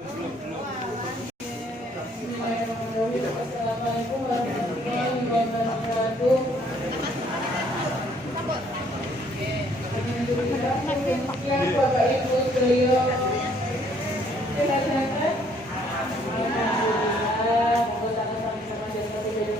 Assalamualaikum warahmatullahi wabarakatuh. Demikian Bapak Ibu beliau sehat-sehat. Alhamdulillah, anggota sama-sama dan dari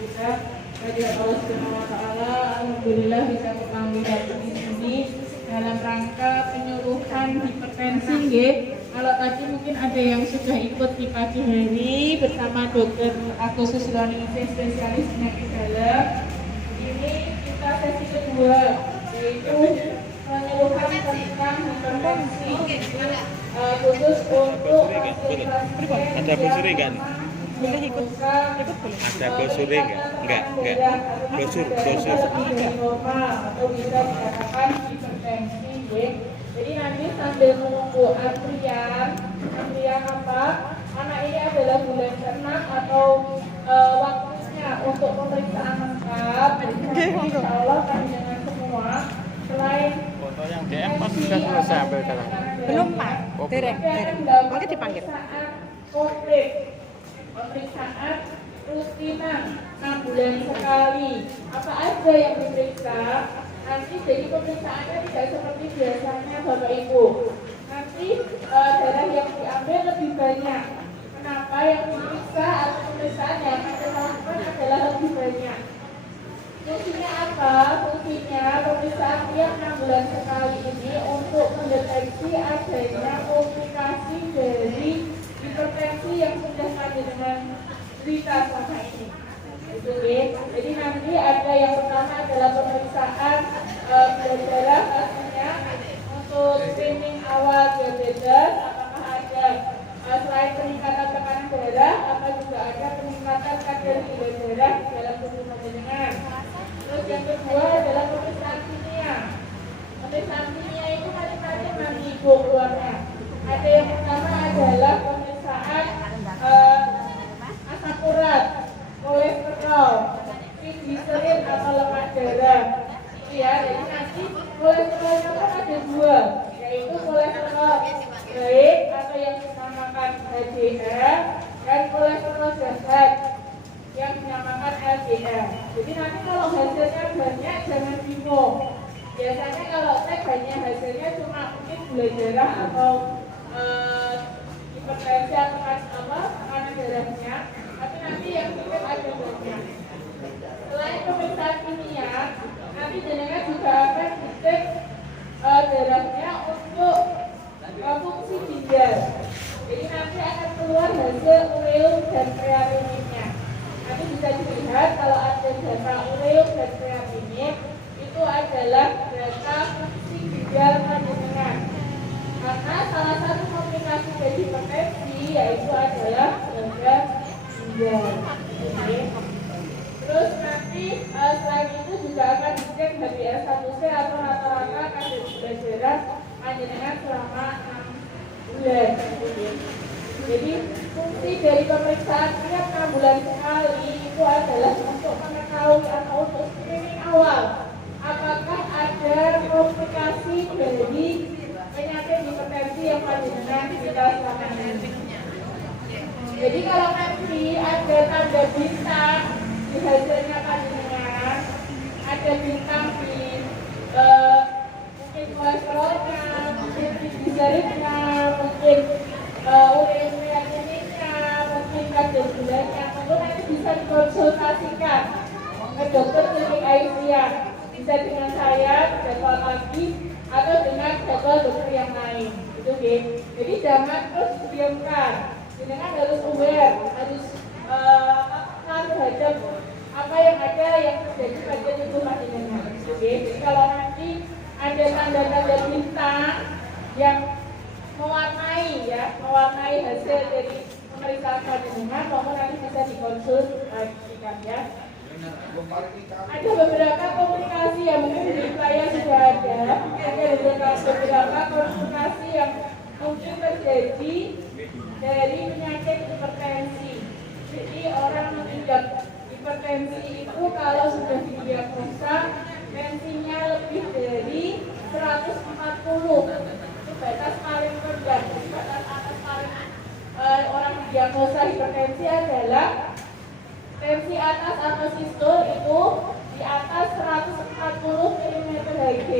kita. Kepada Allah Subhanahu wa taala, alhamdulillah bisa kami datang di sini dalam rangka penyuluhan hipertensi nggih. Kalau tadi mungkin ada yang sudah ikut di pagi hari bersama Dr. Agus Susloningsih, spesialis penyakit dalam. Ini kita sesi kedua, yaitu penyuluhan tentang hipertensi khusus untuk pasien ada brosur enggak nih? boleh ikut boleh. Ada brosur enggak? Brosur. Atau bisa dikatakan hipertensi, nggih. Jadi nanti sambil menunggu antrian apa? Karena ini adalah bulan ke-6 atau waktunya untuk pemeriksaan lengkap. Jadi insya Allah kami dengan semua selain Foto yang DM pas sudah selesai ambil sekarang. Belum Pak, derek. Mungkin dipanggil. Komplit pemeriksaan rutinan 6 bulan sekali. Apa aja yang diperiksa? Nanti jadi pemeriksaannya tidak seperti biasanya Bapak Ibu. Nanti darah yang diambil lebih banyak. Kenapa yang diperiksa atau pemeriksaan yang kita lakukan adalah lebih banyak? Fungsinya apa? Fungsinya pemeriksaan tiap 6 bulan sekali ini untuk mendeteksi adanya komplikasi dari hipertensi yang sudah ada dengan berita selama ini. Jadi nanti ada yang pertama adalah pemeriksaan gula darah, pastinya untuk screening awal diabetes. Apakah ada selain peningkatan tekanan darah, apa juga ada peningkatan kadar gula darah dalam tubuh panjenengan. Terus yang kedua adalah pemeriksaan kimia. Pemeriksaan kimia itu macam-macam nanti ibu keluarnya. Ada yang pertama adalah pemeriksaan asam urat, kolesterol, trigliserid atau lemak darah. Ya, jadi nanti kolesterolnya kan ada dua, yaitu kolesterol baik atau yang dinamakan HDL dan kolesterol jahat yang dinamakan LDL. Jadi nanti kalau hasilnya banyak jangan bingung. Biasanya kalau cek banyak hasilnya cuma mungkin gula darah atau hipertensi atau tekanan darahnya. Tapi nanti yang kita ada banyak. Selain pemeriksaan kimia, nanti jenengan juga akan dicek darahnya untuk fungsi ginjal. Jadi nanti akan keluar hasil ureum dan kreatinine-nya. Nanti bisa dilihat kalau ada data ureum dan kreatinine itu adalah data fungsi ginjal panjenengan. Karena salah satu komplikasi dari hipertensi yaitu adalah gagal ginjal. Terus nanti selain itu juga akan dicek HbA1c atau rata-rata kadar gula darah panjenengan selama 6 bulan. Jadi fungsi dari pemeriksaan tiap 6 bulan sekali itu adalah untuk mengetahui atau untuk screening awal apakah ada komplikasi dari penyakit hipertensi yang panjenengan kita selama ini. Jadi kalau nanti ada tanda bintang di hasilnya panjenengan, ada bintang di mungkin kolesterolnya, mungkin trigliseridnya, mungkin ureum kreatinine-nya, mungkin kadar gulanya, tentu nanti bisa dikonsultasikan ke dokter klinik Aisyah. Bisa dengan saya, jadwal pagi, atau dengan jadwal dokter yang lain. Itu gitu. Jadi jangan terus diamkan. Jenengan harus aware, harus terhadap apa yang ada yang terjadi pada tubuh panjenengan. Jadi kalau nanti ada tanda-tanda bintang yang mewarnai hasil dari pemeriksaan panjenengan, mohon nanti bisa dikonsultasikan ya. Ada beberapa komplikasi yang mungkin di saya sudah ada beberapa komplikasi yang mungkin terjadi dari penyakit hipertensi. Jadi orang mengidap hipertensi itu kalau sudah didiagnosa tensinya lebih dari 140, itu batas paling rendah, batas atas paling diagnosa hipertensi adalah tensi atas atau sistol itu di atas 140 mm Hg.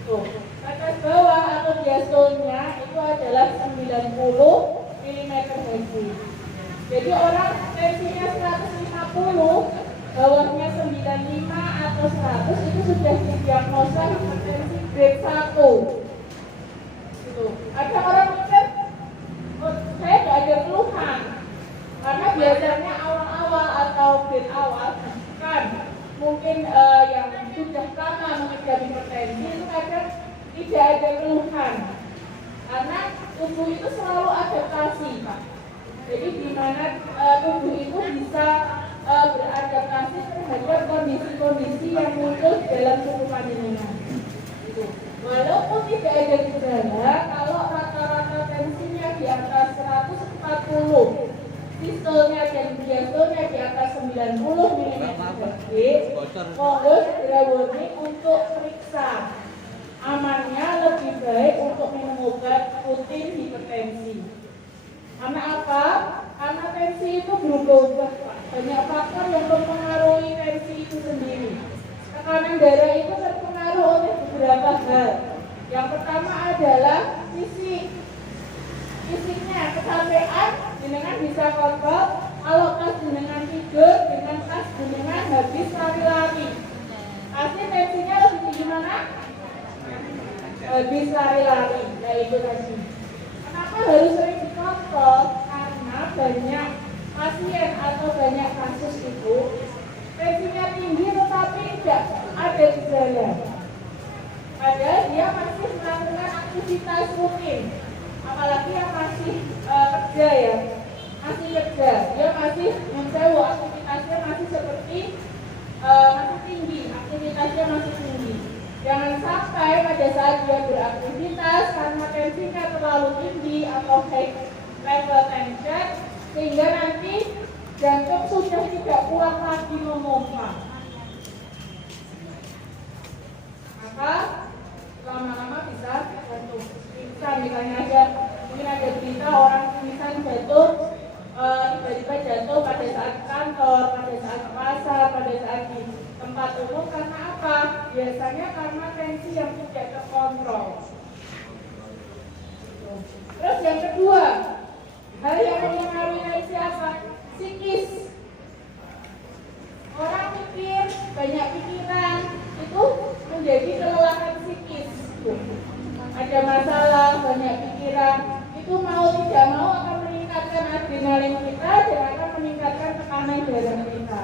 Itu. Batas bawah atau diastolnya itu adalah 90 mm Hg. Jadi orang tensinya 150, bawahnya 95 atau 100 itu sudah didiagnosa hipertensi grade 1. Gitu. Ada orang mikir, oh, saya tidak ada keluhan, karena biasanya awal-awal atau grade awal kan mungkin yang sudah lama mengidap hipertensi itu kadang tidak ada keluhan, karena tubuh itu selalu adaptasi, Pak. Jadi di mana tubuh itu bisa beradaptasi terhadap kondisi-kondisi yang muncul dalam tubuh panjenengan. Walaupun tidak ada gejala, kalau rata-rata tensinya di atas 140, sistolnya dan diastolnya di atas 90 mm/Hg, monggo segera warning untuk periksa. Amannya lebih baik untuk minum obat rutin hipertensi. Karena apa? Karena tensi itu berubah-ubah, Pak. Banyak faktor yang mempengaruhi tensi itu sendiri. Tekanan darah itu terpengaruh oleh beberapa hal. Yang pertama adalah fisik. Fisiknya kecapean, jenengan bisa kontrol. Kalau pas jenengan tidur, dengan pas jenengan habis lari-lari, pasti tensinya lebih tinggi mana? Habis lari-lari, ya itu tadi. Kenapa harus sering dikontrol? Karena banyak pasien atau banyak kasus itu tensinya tinggi tetapi tidak ada gejala. Padahal dia masih melakukan aktivitas rutin, apalagi yang masih kerja ya, masih kerja, dia masih mensewa aktivitasnya masih seperti masih tinggi, aktivitasnya masih tinggi. Jangan sampai pada saat dia beraktivitas karena tensinya terlalu tinggi atau high level tension sehingga nanti jantung sudah tidak kuat lagi memompa. Maka lama-lama bisa jantung. Bisa misalnya mungkin ada berita orang misalnya jatuh, tiba-tiba jatuh pada saat kantor, pada saat pasar, pada saat di tempat umum. Karena apa? Biasanya karena tensi yang tidak terkontrol. Terus yang kedua, hal yang mempengaruhi tensi apa? Psikis. Orang pikir, banyak pikiran, itu menjadi kelelahan psikis. Ada masalah, banyak pikiran, itu mau tidak mau akan meningkatkan adrenalin kita dan akan meningkatkan tekanan darah kita.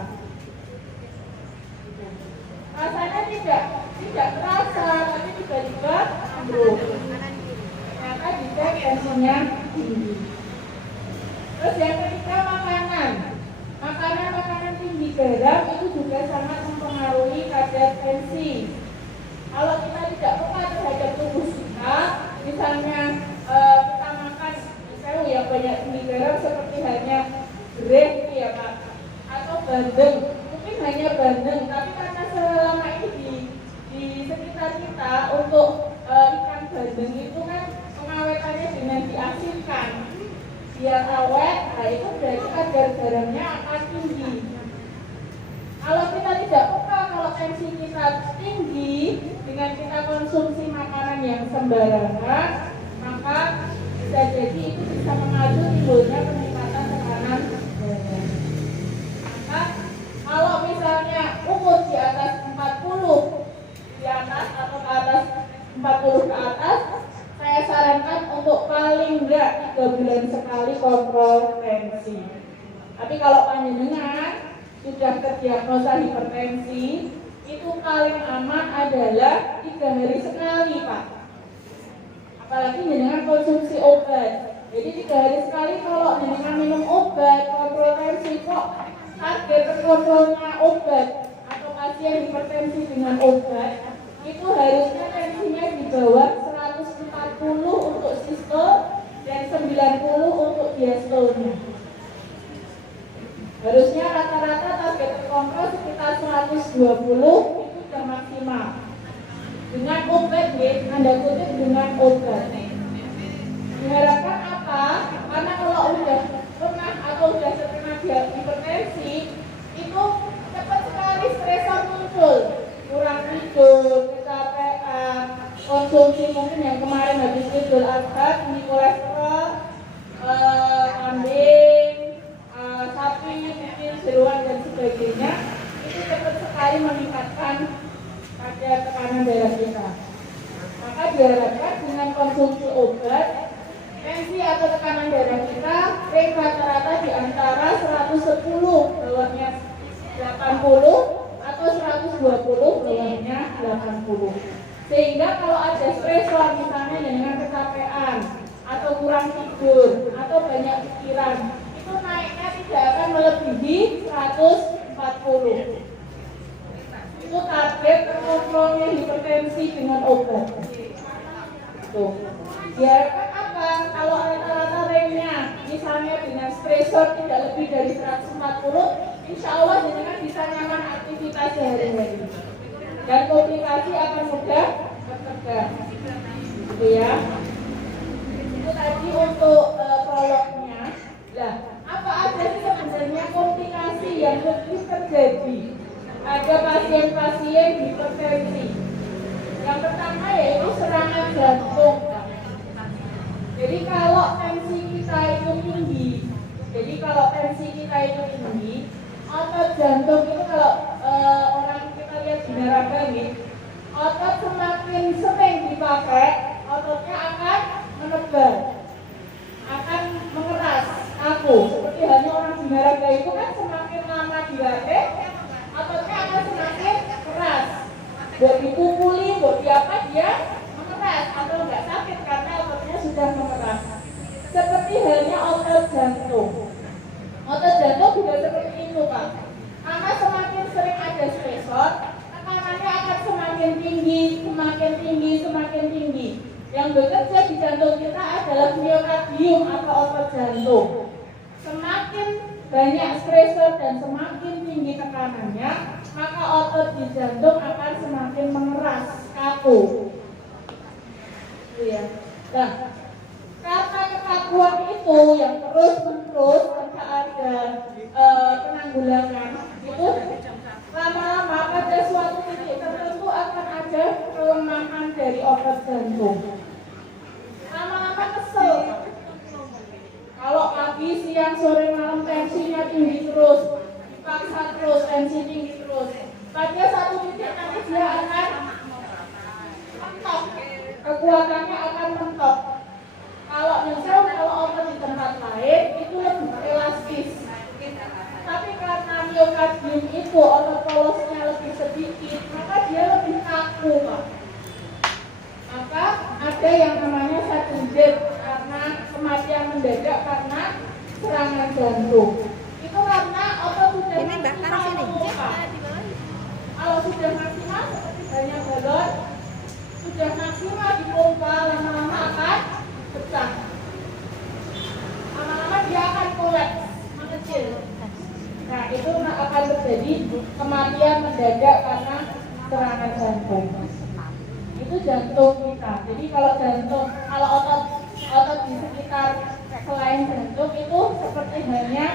Rasanya tidak terasa, tapi tiba-tiba ambruk. Ternyata dicek tensinya tinggi. Terus yang ketiga, makanan. Makanan tinggi garam itu juga sangat mempengaruhi kadar tensi. Kalau kita tidak peka terhadap tubuh kita, misalnya kita makan misalnya yang banyak tinggi garam seperti hanya beras gitu ya Pak, atau bandeng, mungkin hanya bandeng, tapi karena selama ini di sekitar kita untuk ikan bandeng itu kan pengawetannya dengan diasinkan biar awet, nah itu berarti kadar garamnya akan tinggi. Kalau kita tidak peka, kalau tensi kita tinggi dengan kita konsumsi makanan yang sembarangan, maka bisa jadi itu bisa memacu timbulnya peningkatan tekanan darah. Maka kalau misalnya umur di atas 40, di atas atau ke atas 40 ke atas, saya sarankan untuk paling enggak 3 bulan sekali kontrol tensi. Tapi kalau panjenengan sudah terdiagnosa hipertensi, itu paling aman adalah 3 hari sekali, Pak. Apalagi jenengan konsumsi obat. Jadi 3 hari sekali kalau jenengan minum obat kontrol tensi, kok target terkontrolnya obat atau pasien hipertensi dengan obat itu harusnya tensinya di bawah 140 untuk sistol dan 90 untuk diastolnya. Harusnya rata-rata target terkontrol sekitar 120 itu sudah maksimal. Dengan obat, Anda kutip dengan obat. Diharapkan apa? Karena kalau sudah tensi atau tekanan darah kita ring rata-rata di antara 110 bawahnya 80 atau 120 bawahnya 80. Sehingga kalau ada stresor misalnya dengan kecapean atau kurang tidur atau banyak pikiran, itu naiknya tidak akan melebihi 140. Itu target terkontrolnya hipertensi dengan obat. Tuh. Diharapkan apa? Kalau rata-rata ringnya misalnya dengan stresor tidak lebih dari 140, insya Allah jenengan bisa nyaman aktivitas sehari-hari. Dan komplikasi akan mudah tercegah. Gitu ya. Itu tadi untuk prolognya. Lah, apa aja sih sebenarnya komplikasi yang lebih terjadi? Ada pasien-pasien hipertensi. Yang pertama yaitu serangan jantung. Jadi kalau tensi kita itu tinggi, otot jantung itu kalau orang kita lihat di nerabangin, otot semakin sering dipakai, ototnya akan menebal, akan mengeras, kaku. Seperti halnya orang di nerabang itu kan semakin lama dilatih, ototnya akan semakin keras. Buat dipukuli, buat diapa dia mengeras atau enggak sakit karena ototnya sudah mengeras. Seperti halnya otot jantung. Otot jantung juga seperti itu, Pak. Karena semakin sering ada stresor, tekanannya akan semakin tinggi. Yang bekerja di jantung kita adalah miokardium atau otot jantung. Semakin banyak stresor dan semakin tinggi tekanannya, maka otot di jantung akan semakin mengeras, kaku. Itu ya. Nah, karena kekakuan itu yang terus-menerus tanpa ada penanggulangan, itu lama-lama pada suatu titik tertentu akan ada kelemahan dari otot jantung. Lama-lama kesel. Kalau pagi, siang, sore, malam tensinya tinggi terus, dipaksa terus, tensi tinggi terus. Pada satu titik nanti dia akan mentok, kekuatannya akan mentok. Kalau otot di tempat lain itu lebih elastis. Tapi karena miokardium itu otot polosnya lebih sedikit, maka dia lebih kaku, Pak. Maka ada yang namanya sudden death karena kematian mendadak karena serangan jantung. Itu karena otot sudah maksimal memompa. Kalau sudah maksimal seperti banyak balon, sudah maksimal dipompa, lama-lama akan pecah. Lama-lama dia akan kolaps, mengecil. Nah, itu akan terjadi kematian mendadak karena serangan jantung. Itu jantung kita. Jadi kalau otot di sekitar selain jantung itu seperti halnya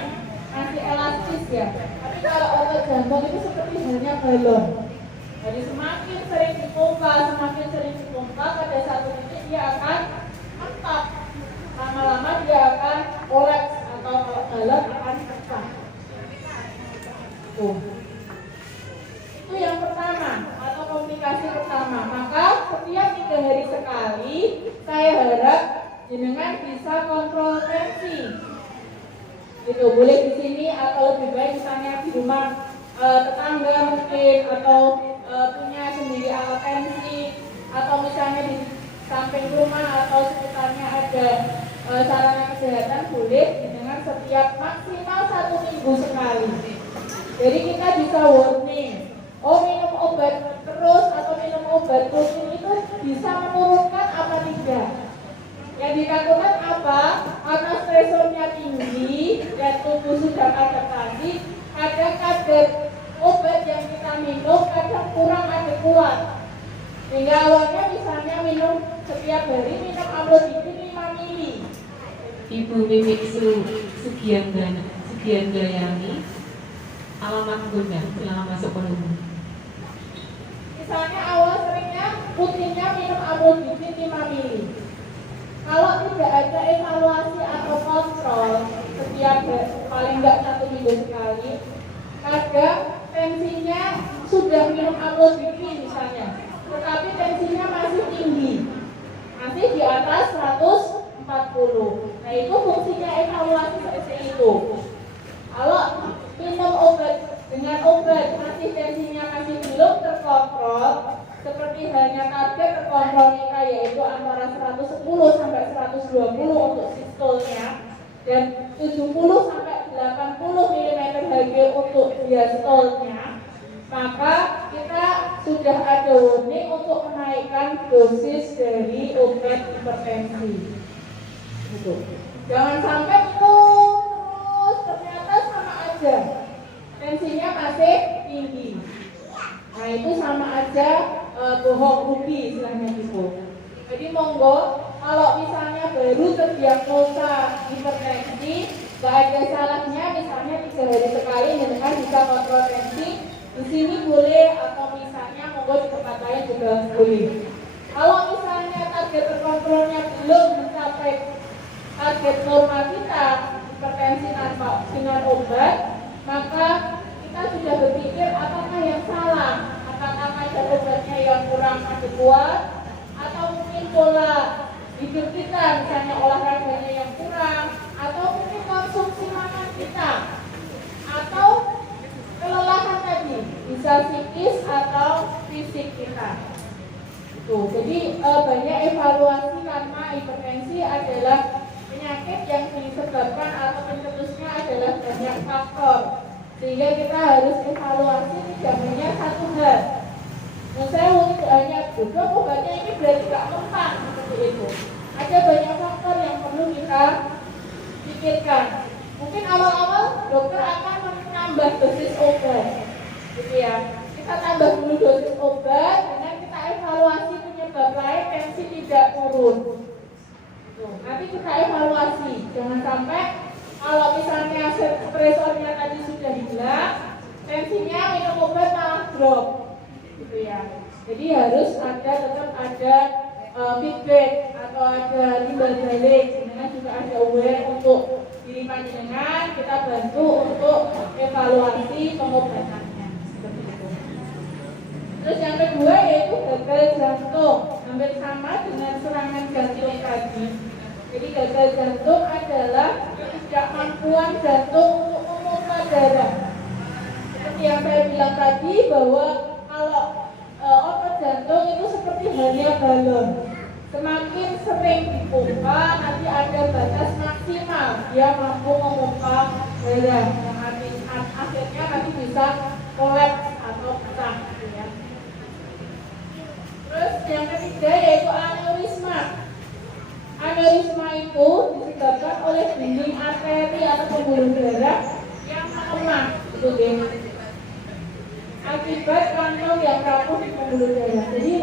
masih elastis ya. Tapi kalau otot jantung itu seperti halnya balon. Jadi semakin sering dipompa, pada satu titik dia akan mentok. Lama-lama dia akan kolaps atau kalau balon akan pecah. Itu yang pertama atau komplikasi pertama. Maka setiap 3 hari sekali saya harap jenengan bisa kontrol tensi. Itu boleh di sini atau lebih baik misalnya di rumah tetangga mungkin atau punya sendiri alat tensi atau misalnya di samping rumah atau sekitarnya ada sarana kesehatan, boleh jenengan setiap maksimal 1 minggu sekali. Jadi kita bisa warning, minum obat terus atau minum obat rutin itu bisa menurunkan apa tidak. Yang ditakutkan apa? Karena stresornya tinggi dan tubuh sudah adaptasi, kadar obat yang kita minum kadang kurang adekuat. Sehingga awalnya misalnya minum setiap hari minum amlodipin 5 mili. Ibu Mimik Sugiandayani, alamat Bunda, selama sepenuhnya. Misalnya awal seringnya rutinnya minum amlodipin 5 mili. Kalau tidak ada evaluasi atau kontrol setiap paling enggak 1 minggu sekali, kadang tensinya sudah minum amlodipin misalnya, tetapi tensinya masih tinggi, masih di atas 140. Nah, itu fungsinya evaluasi seperti itu. Kalau minum obat dengan obat masih tensinya masih belum terkontrol, seperti hanya target terkontrolnya yaitu antara 110 sampai 120 untuk sistolnya dan 70 sampai 80 mm Hg untuk diastolnya, maka kita sudah ada warning untuk menaikkan dosis dari obat hipertensi. Gitu. Jangan sampai terus ternyata sama aja tensinya masih tinggi. Nah, itu sama aja bohong rugi istilahnya gitu. Jadi monggo kalau misalnya baru terdiagnosa hipertensi, gak ada salahnya misalnya 3 hari sekali dengan bisa kontrol tensi. Di sini boleh atau misalnya monggo di tempat lain juga boleh. Kalau misalnya target terkontrolnya belum mencapai target normal kita hipertensi tanpa dengan obat, maka kita sudah berpikir apakah yang salah, apakah kadar obatnya yang kurang adekuat, atau mungkin pola hidup kita misalnya olahraganya yang kurang, atau mungkin konsumsi makan kita, atau kelelahan tadi bisa psikis atau fisik kita. Tuh, jadi banyak evaluasi karena hipertensi adalah penyakit yang disebabkan atau pencetusnya adalah banyak faktor, sehingga kita harus evaluasi tidak hanya satu hal. Nah, saya untuk hanya duduk obatnya ini berarti tidak mempan seperti itu. Ada banyak faktor yang perlu kita pikirkan. Mungkin awal-awal dokter akan menambah dosis obat, gitu ya. Kita tambah dulu dosis obat, dengan kita evaluasi penyebab lain tensi tidak turun. Nanti kita evaluasi, jangan sampai kalau misalnya stresornya tadi sudah hilang, tensinya minum obat malah drop, gitu ya. Jadi harus tetap ada feedback atau ada timbal balik, dengan juga ada aware untuk diri panjenengan, kita bantu untuk evaluasi pengobatannya, seperti itu. Terus yang kedua yaitu gagal jantung, hampir sama dengan serangan jantung tadi. Jadi gagal jantung adalah ketidakmampuan jantung untuk memompa darah. Seperti yang saya bilang tadi bahwa kalau otot jantung itu seperti halnya balon. Semakin sering dipompa, nanti ada batas maksimal dia mampu memompa darah. Yang akhirnya nanti bisa kolaps atau pecah. Gitu ya. Terus yang ketiga yaitu aneurisma. Aneurisma itu disebabkan oleh dinding arteri atau pembuluh darah yang melemah, itu dia. Akibat kantong yang rapuh di pembuluh darah. Jadi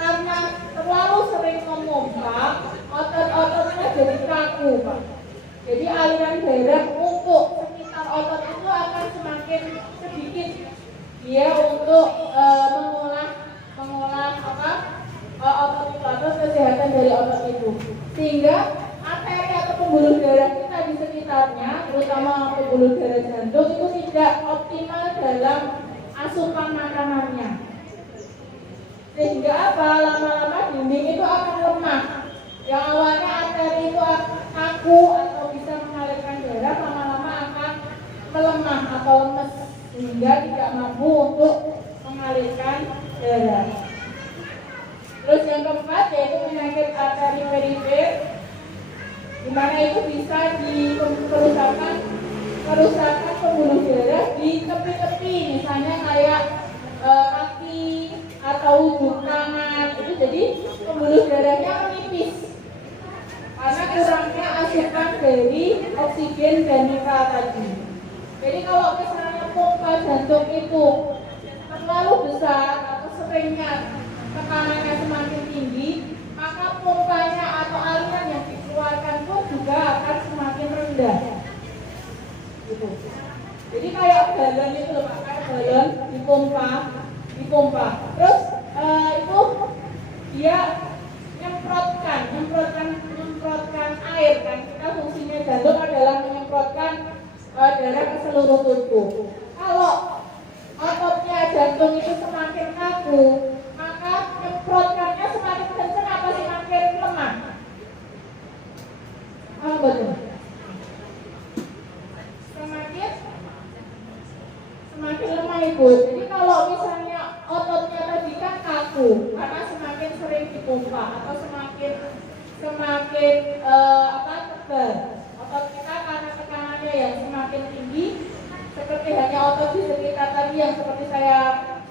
karena terlalu sering memompa, otot-ototnya jadi kaku, Pak. Jadi aliran darah untuk sekitar otot itu akan semakin sedikit. Dia untuk mengolah otot itu atau kesehatan dari otot itu, sehingga arteri atau pembuluh darah kita di sekitarnya, terutama pembuluh darah jantung itu tidak optimal dalam asupan makanannya, sehingga lama-lama dinding itu akan lemah. Yang awalnya arteri itu kaku atau bisa mengalirkan darah, lama-lama akan melemah atau lemes, sehingga tidak mampu untuk mengalirkan darah. Terus yang keempat yaitu penyakit arteri perifer, di mana itu bisa di kerusakan pembuluh darah di tepi-tepi, misalnya kayak kaki atau ujung tangan, itu jadi pembuluh darahnya menipis karena kurangnya asupan dari oksigen dan nitrat tadi. Jadi kalau misalnya pompa jantung itu terlalu besar atau seringnya tekanannya semakin tinggi, maka pompanya atau aliran yang dikeluarkan pun juga akan semakin rendah. Gitu. Jadi kayak balon itu loh Pak, kayak balon dipompa. Terus itu dia menyemprotkan air kan. Kita fungsinya jantung adalah menyemprotkan darah ke seluruh tubuh. Kalau ototnya jantung itu semakin kaku, maka menyemprotkannya semakin kencang apa semakin lemah? Betul. Ibu. Jadi kalau misalnya ototnya tadi kan kaku karena semakin sering dipompa atau semakin tebal. Otot kita karena tekanannya yang semakin tinggi, seperti hanya otot di sekitar tadi yang seperti saya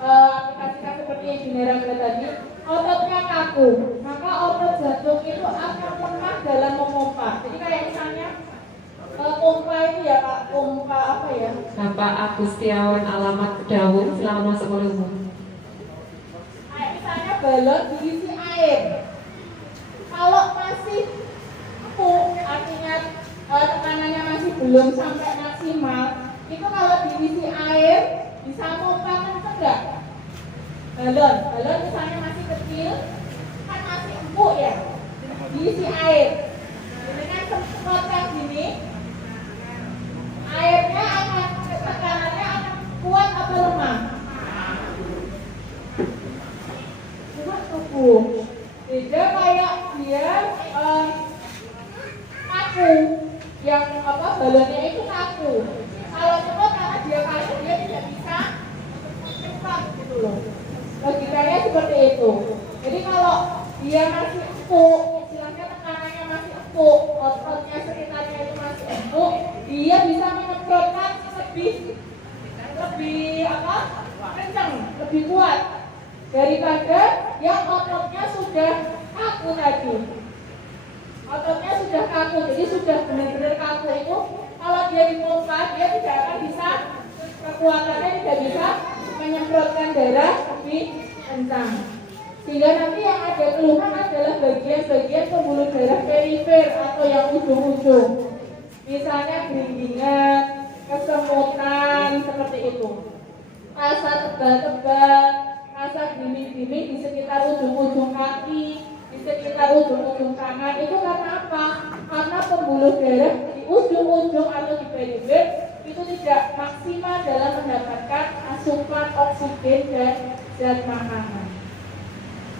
aplikasikan seperti yang dinerangkan tadi, ototnya kaku, maka otot jantung itu akan lemah dalam memompa. Jadi kayak misalnya pompa itu ya Pak, pompa apa ya? Bapak Agustiawan, alamat Kedawung, silakan masuk oleh umum. Kayak misalnya balon diisi air. Kalau masih empuk, artinya tekanannya masih belum sampai maksimal, itu kalau diisi air bisa pompa kenceng nggak? Balon misalnya masih kecil, kan masih empuk ya, diisi air. Dengan semprotkan gini, airnya akan tekanannya akan kuat atau lemah? Kuat tubuh. Beda kayak dia kaku, yang balonnya itu kaku. Kalau cepat karena dia kaku dia tidak bisa cepat gitu loh. Logikanya seperti itu. Jadi kalau dia masih empuk, istilahnya tekanannya masih empuk, ototnya sekitarnya itu masih empuk, dia bisa menyemprotkan lebih kencang, lebih kuat daripada yang ototnya sudah kaku tadi. Ototnya sudah kaku, jadi sudah benar-benar kaku itu kalau dia dipompa dia tidak akan bisa, kekuatannya tidak bisa menyemprotkan darah lebih kencang. Sehingga nanti yang ada keluhan adalah bagian-bagian pembuluh darah perifer atau yang ujung-ujung. Misalnya gelindingan, kesemutan, seperti itu. Rasa tebal-tebal, rasa giming-giming di sekitar ujung-ujung kaki, di sekitar ujung-ujung tangan. Itu karena apa? Karena pembuluh darah di ujung-ujung atau di perifer itu tidak maksimal dalam mendapatkan asupan oksigen dan zat makanan.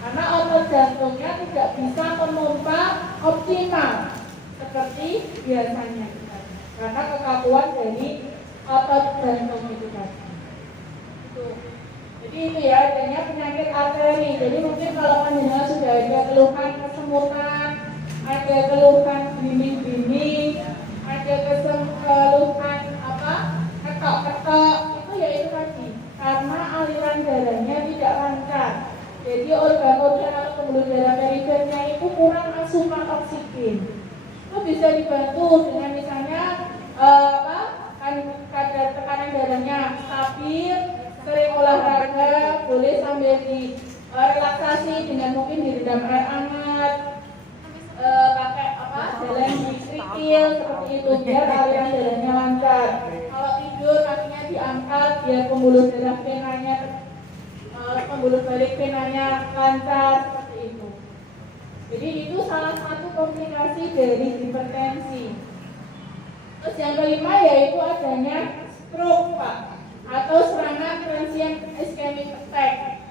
Karena otot jantungnya tidak bisa memompa optimal seperti biasanya, karena kekakuan dari otot jantung itu tadi. Jadi itu ya, adanya penyakit arteri. Jadi mungkin kalau panjenengan sudah ada keluhan kesemutan, ada keluhan giming-giming, ada keluhan ketok-ketok, itu ya itu tadi karena aliran darahnya tidak lancar. Jadi organ-organ atau pembuluh darah perifernya itu kurang asupan oksigen. Itu bisa dibantu dengan misalnya kadar tekanan darahnya stabil, sering olahraga, boleh sambil di relaksasi dengan mungkin direndam air hangat, pakai jalan di kerikil seperti itu biar aliran darahnya lancar. Kalau tidur kakinya diangkat biar pembuluh darah pembuluh balik venanya lancar seperti itu. Jadi itu salah satu komplikasi dari hipertensi. Terus yang kelima yaitu adanya stroke Pak, atau serangan transient ischemic attack.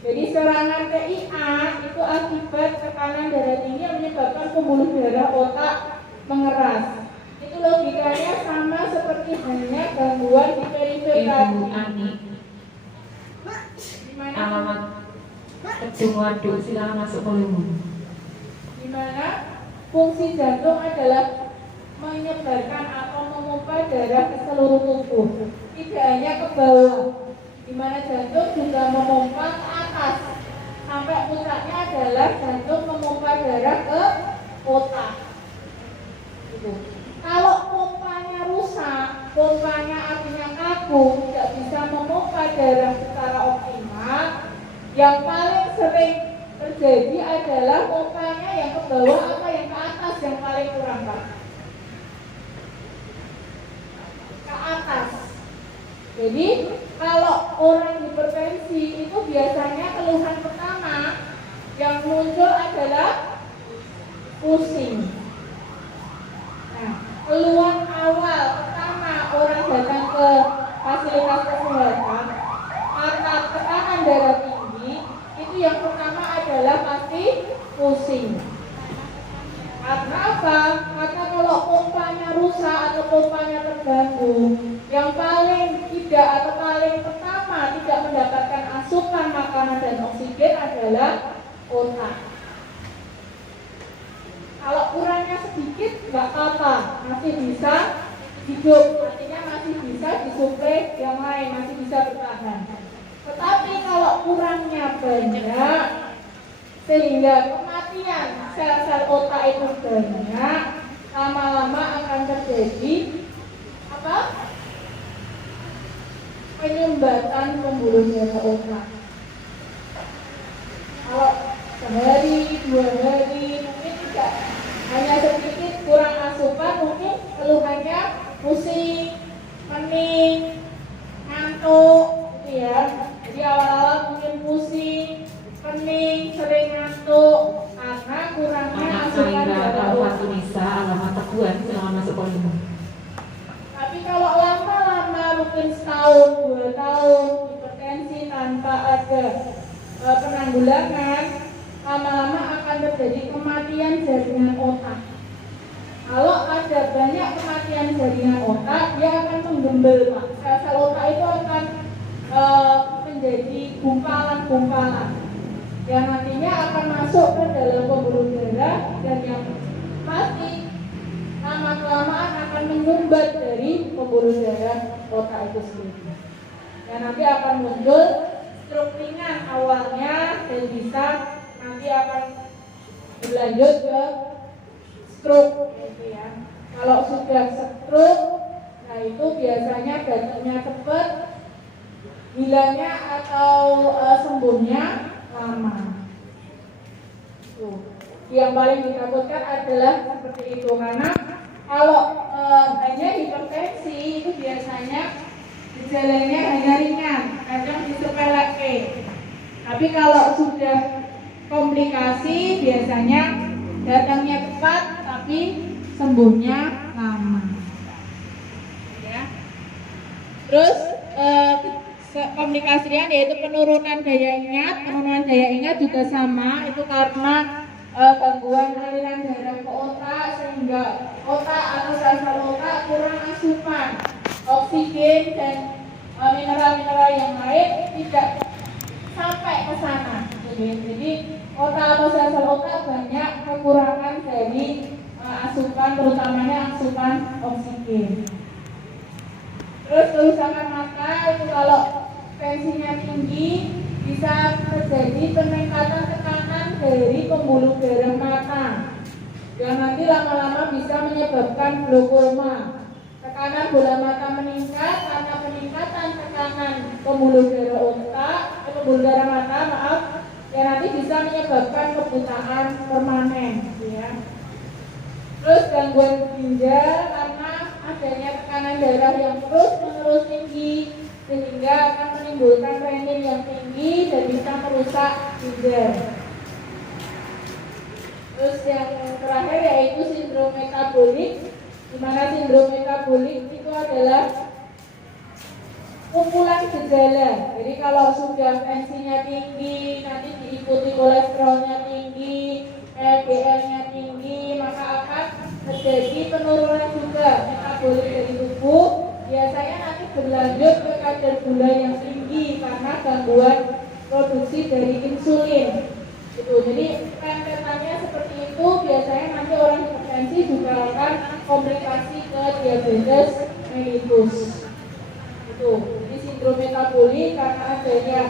Jadi serangan TIA itu akibat tekanan darah tinggi yang menyebabkan pembuluh darah otak mengeras. Itu logikanya sama seperti halnya gangguan di perifer Ibu tadi. Ani, alamat Kedung Waduk, silakan masuk oleh umum. Di mana fungsi jantung adalah menyebarkan atau memompa darah ke seluruh tubuh, tidak hanya ke bawah. Di mana jantung juga memompa ke atas, sampai puncaknya adalah jantung memompa darah ke otak. Gitu. Kalau pompanya rusak, pompanya artinya kaku, tidak bisa memompa darah secara optimal, yang paling sering terjadi adalah pompanya yang ke bawah atau yang ke atas yang paling kurang Pak. Ke atas. Jadi kalau orang hipertensi itu biasanya keluhan pertama yang muncul adalah pusing. Nah, keluhan awal pertama orang datang ke fasilitas kesehatan karena tekanan darah tinggi, itu yang pertama adalah pasti pusing. Karena apa? Karena kalau pompanya rusak atau pompanya terganggu, yang paling tidak atau paling pertama tidak mendapatkan asupan makanan dan oksigen adalah otak. Kalau kurangnya sedikit nggak apa-apa, masih bisa hidup, artinya masih bisa disuplai yang lain, masih bisa bertahan. Tetapi kalau kurangnya banyak, sehingga kematian sel-sel otak itu banyak, lama-lama akan terjadi apa? Penyumbatan pembuluh darah otak. Kalau sehari, 2 hari, mungkin tidak hanya sedikit kurang asupan, mungkin keluhannya pusing, pening, ngantuk, gitu ya. Jadi awal-awal mungkin pusing, pening, sering ngantuk karena kurangnya Anak asupan saya darah otak. Alfatunisa alamat teguhan selama masuk kolom. Tapi kalau lama-lama mungkin setahun, 2 tahun hipertensi tanpa ada penanggulangan, lama-lama akan terjadi kematian jaringan otak. Kalau ada banyak kematian jaringan otak, dia akan menggembel, Pak. Sel-sel otak itu akan menjadi gumpalan-gumpalan yang nantinya akan masuk ke dalam pembuluh darah dan yang pasti lama-kelamaan akan menyumbat dari pembuluh darah otak itu sendiri. Dan nanti akan muncul stroke ringan awalnya dan bisa nanti akan berlanjut ke stroke, gitu ya. Kalau sudah stroke, nah itu biasanya datangnya cepat, hilangnya atau sembuhnya lama. Tuh. Yang paling ditakutkan adalah seperti itu, karena kalau hanya hipertensi itu biasanya gejalanya hanya ringan, kadang disepelekan. Tapi kalau sudah komplikasi biasanya datangnya cepat tapi sembuhnya lama. Ya. Terus komplikasinya yaitu penurunan daya ingat. Penurunan daya ingat juga sama, itu karena gangguan aliran darah ke otak sehingga otak atau sel-sel otak kurang asupan oksigen dan mineral-mineral yang lain tidak sampai ke sana. Jadi otak atau sel-sel otak banyak kekurangan dari asupan, terutamanya asupan oksigen. Terus kerusakan mata itu kalau tensinya tinggi bisa terjadi peningkatan tekanan dari pembuluh darah mata yang nanti lama-lama bisa menyebabkan glaukoma. Tekanan bola mata meningkat karena peningkatan tekanan pembuluh darah otak, pembuluh darah mata, maaf, yang nanti bisa menyebabkan kebutaan permanen, ya. Terus gangguan ginjal karena adanya tekanan darah yang terus-menerus tinggi sehingga akan menimbulkan renin yang tinggi dan bisa merusak ginjal. Terus yang terakhir yaitu sindrom metabolik, di mana sindrom metabolik itu adalah kumpulan gejala. Jadi kalau sudah tensinya tinggi, nanti diikuti kolesterolnya tinggi, LDL-nya tinggi, maka akan terjadi penurunan juga metabolik dari tubuh. Biasanya nanti berlanjut ke kadar gula yang tinggi karena gangguan produksi dari insulin. Gitu. Jadi rentetannya seperti itu. Biasanya nanti orang hipertensi juga akan komplikasi ke diabetes mellitus. Itu. Jadi sindrom metabolik karena adanya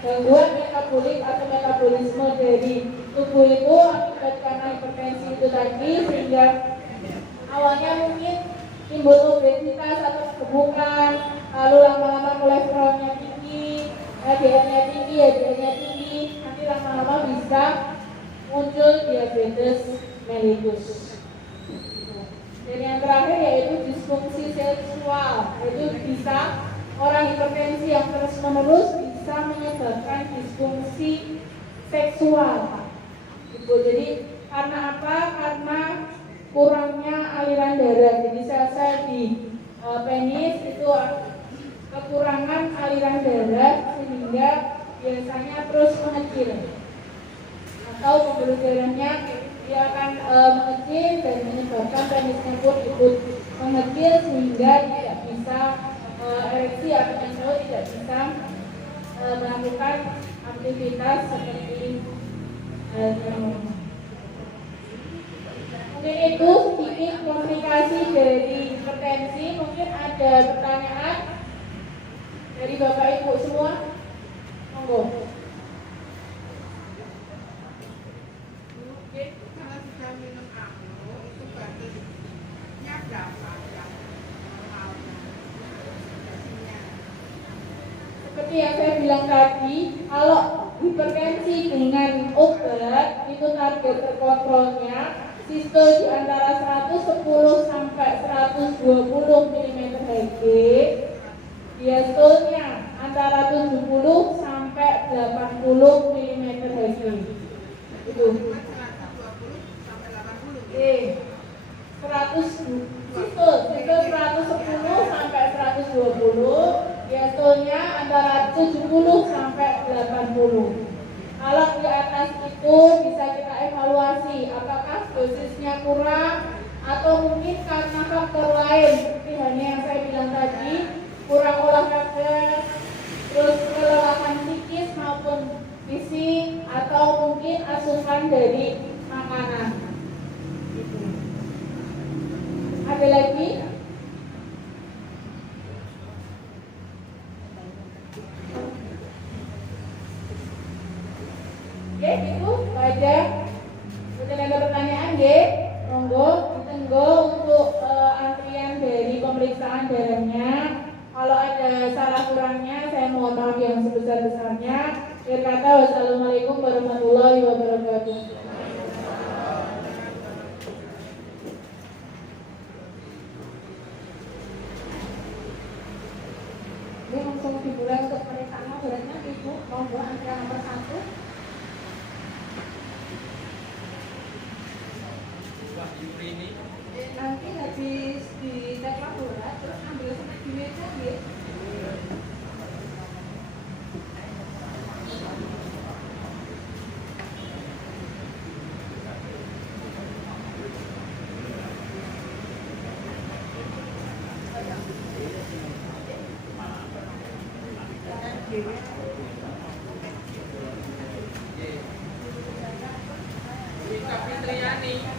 gangguan metabolik atau metabolisme dari tubuh itu akibat karena hipertensi itu tadi, sehingga awalnya mungkin timbul obesitas atau kegemukan, lalu lama-lama kolesterolnya tinggi, LDL-nya tinggi, HDL-nya tinggi, nanti lama-lama bisa muncul diabetes mellitus. Dan yang terakhir yaitu disfungsi seksual, yaitu bisa orang hipertensi yang terus-menerus bisa menyebabkan disfungsi seksual. Jadi karena apa? Karena kurangnya aliran darah. Jadi sel-sel di penis itu kekurangan aliran darah sehingga biasanya terus mengecil. Atau pembuluh darahnya dia akan mengecil dan menyebabkan penisnya pun ikut mengecil sehingga tidak bisa ereksi atau menstrual tidak bisa melakukan aktivitas seperti mungkin itu sedikit komplikasi dari hipertensi. Mungkin ada pertanyaan dari Bapak Ibu semua? Monggo. Kalau sudah minum AMLO itu batasnya berapa yang normalnya? Seperti yang saya bilang tadi, kalau hipertensi dengan obat itu target terkontrolnya sistol di antara 110 sampai 120 mm Hg, diastolnya antara 70 sampai 80 mm Hg. Itu. 120 sampai 80. 100 sistol 110 sampai 120, diastolnya antara 70 sampai 80. Kalau di atas itu bisa kita evaluasi apakah dosisnya kurang atau mungkin karena faktor lain seperti hanya yang saya bilang tadi, kurang olahraga, terus kelelahan psikis maupun fisik, atau mungkin asupan dari makanan. Gitu. Ada lagi? Oke, itu aja. Mungkin ada pertanyaan, ya? Monggo, ditunggu untuk antrian dari pemeriksaan darahnya. Kalau ada salah kurangnya, saya mohon maaf yang sebesar-besarnya. Akhir kata, wassalamualaikum warahmatullahi wabarakatuh. Ini langsung dimulai untuk pemeriksaan darahnya Ibu. Monggo antrian nomor 1. Nanti habis dicek laborat terus ambil sampai di meja ya. Fitriani.